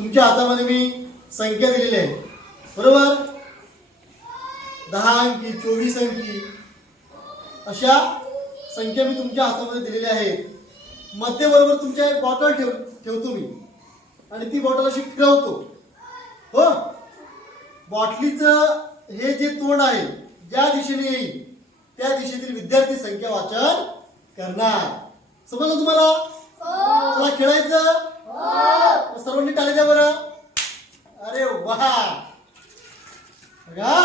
तुमच्या हातामध्ये मी संख्या दिलेली आहे. बरोबर? दहा अंकी चोवीस अंकी. अशा संख्या मी तुमच्या हातामध्ये दिलेल्या आहेत. मध्यबरोबर तुमच्या एक बॉटल ठेव ठेवतो मी. आणि ती बॉटल अशी फिरवतो. हो? बॉटलीचं हे जे तोंड आहे ज्या दिशेने येईल त्या दिशेतील विद्यार्थी संख्या वाचन करणार. समजलं तुम्हाला? चला खेळायचं? मग सर्वांनी टाळे बरं? अरे वा. बघा.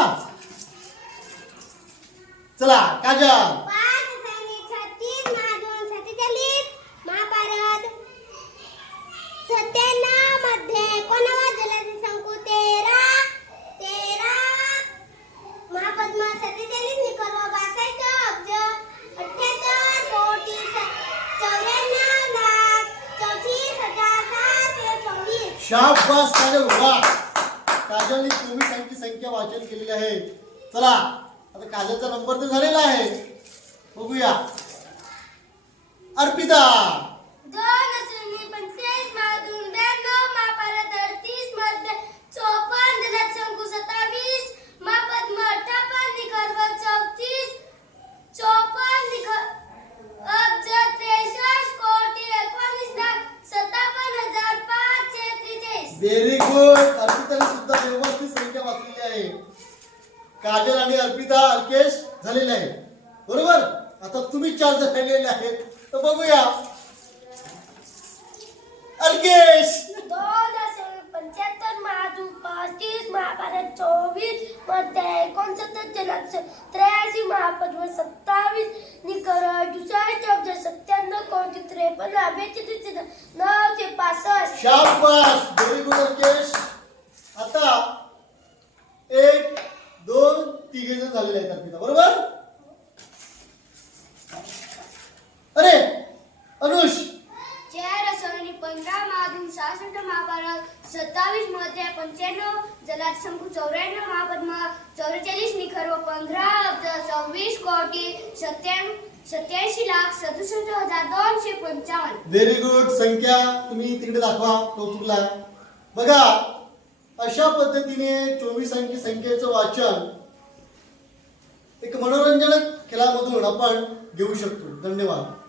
चला काजल पाच सैनिक छत्तीस महादोन सत्तेचाळीस महाभारत सत्त्याण्णवमध्ये एकोणावा जलधी शंकू तेरा तेरा महापद्मा सत्तेचाळीस निकर्व बासष्ट अब्ज अठ्ठ्याहत्तर कोटी स- चौऱ्याण्णव लाख चौतीस हजार सहाशे चोवीस शाबास काजल वा काजलने चोवीस अंकी संख्या वाचन केलेली आहे. चला आता काजलचा नंबर तर झालेला आहे. बघूया. अर्पिता! व्हेरी गुड अर्पिताने सुद्धा व्यवस्थित संख्या वाचलेली आहे. काजल आणि अर्पिता अल्केश झालेले आहे बरोबर? आता तुम्ही चार झालेले आहेत. तर बघूया. अल्केश! पंच्याहत्तर महादू पस्तीस महाभारत चोवीसमध्ये एकोणसत्तर त्र्याऐंशी सत्तावीस निकर अब्ज सत्त्याण्णव त्रेपन्न नऊशे पासष्ट. शाबास व्हेरी गुड अल्केश आता एक दोन जण झालेले आहेत अर्पिता बरोबर? अरे अनुष! चार असोनी पंधरा महादून सहासष्ट महाभारत सत्तावीसमध्ये पंच्याण्णव चौऱ्याण्णव महापद्म चौवेचाळीस निखर व पंधरा अब्ज सव्वीस कोटी सत्त्याण्णव सत्याऐंशी लाख सदुसष्ट हजार दोनशे पंचावन्न. व्हेरी गुड संख्या तुम्ही तिकडे दाखवा कौतुकला. बघा अशा पद्धतीने चोवीस अंकी संख्येचं वाचन एक मनोरंजनक खेळामधून आपण घेऊ शकतो. धन्यवाद.